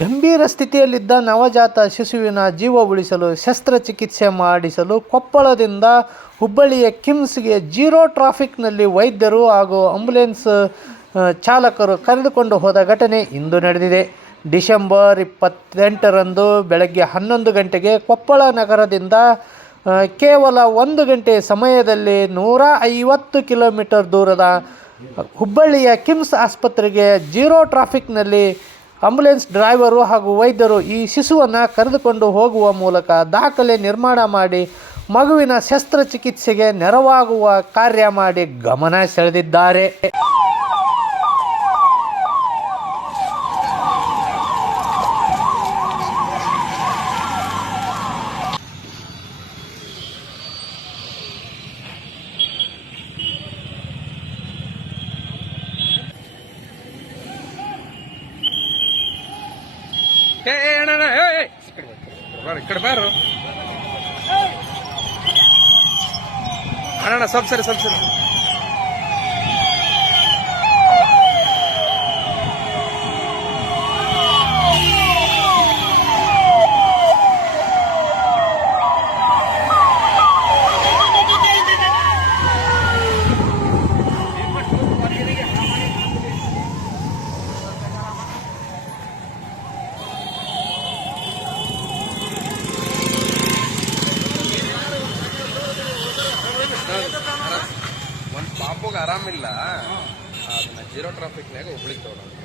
ಗಂಭೀರ ಸ್ಥಿತಿಯಲ್ಲಿದ್ದ ನವಜಾತ ಶಿಶುವಿನ ಜೀವ ಉಳಿಸಲು ಶಸ್ತ್ರಚಿಕಿತ್ಸೆ ಮಾಡಿಸಲು ಕೊಪ್ಪಳದಿಂದ ಹುಬ್ಬಳ್ಳಿಯ ಕಿಮ್ಸ್ಗೆ ಜೀರೋ ಟ್ರಾಫಿಕ್ನಲ್ಲಿ ವೈದ್ಯರು ಹಾಗೂ ಆಂಬ್ಯುಲೆನ್ಸ್ ಚಾಲಕರು ಕರೆದುಕೊಂಡು ಹೋದ ಘಟನೆ ಇಂದು ನಡೆದಿದೆ. ಡಿಸೆಂಬರ್ 28ರಂದು ಬೆಳಗ್ಗೆ 11 ಗಂಟೆಗೆ ಕೊಪ್ಪಳ ನಗರದಿಂದ ಕೇವಲ 1 ಗಂಟೆ ಸಮಯದಲ್ಲಿ 150 ಕಿಲೋಮೀಟರ್ ದೂರದ ಹುಬ್ಬಳ್ಳಿಯ ಕಿಮ್ಸ್ ಆಸ್ಪತ್ರೆಗೆ ಜೀರೋ ಟ್ರಾಫಿಕ್ನಲ್ಲಿ ಆಂಬ್ಯುಲೆನ್ಸ್ ಡ್ರೈವರು ಹಾಗೂ ವೈದ್ಯರು ಈ ಶಿಶುವನ್ನು ಕರೆದುಕೊಂಡು ಹೋಗುವ ಮೂಲಕ ದಾಖಲೆ ನಿರ್ಮಾಣ ಮಾಡಿ ಮಗುವಿನ ಶಸ್ತ್ರಚಿಕಿತ್ಸೆಗೆ ನೆರವಾಗುವ ಕಾರ್ಯ ಮಾಡಿ ಗಮನ ಸೆಳೆದಿದ್ದಾರೆ. ఇక్కడ బారు అన్న सब सर ಒಂದು ಪಾಪುಗೆ ಆರಾಮಿಲ್ಲ, ಅದನ್ನ ಜೀರೋ ಟ್ರಾಫಿಕ್ನಾಗ ಹುಬ್ಳಿಗೆ ತಗೊಂಡು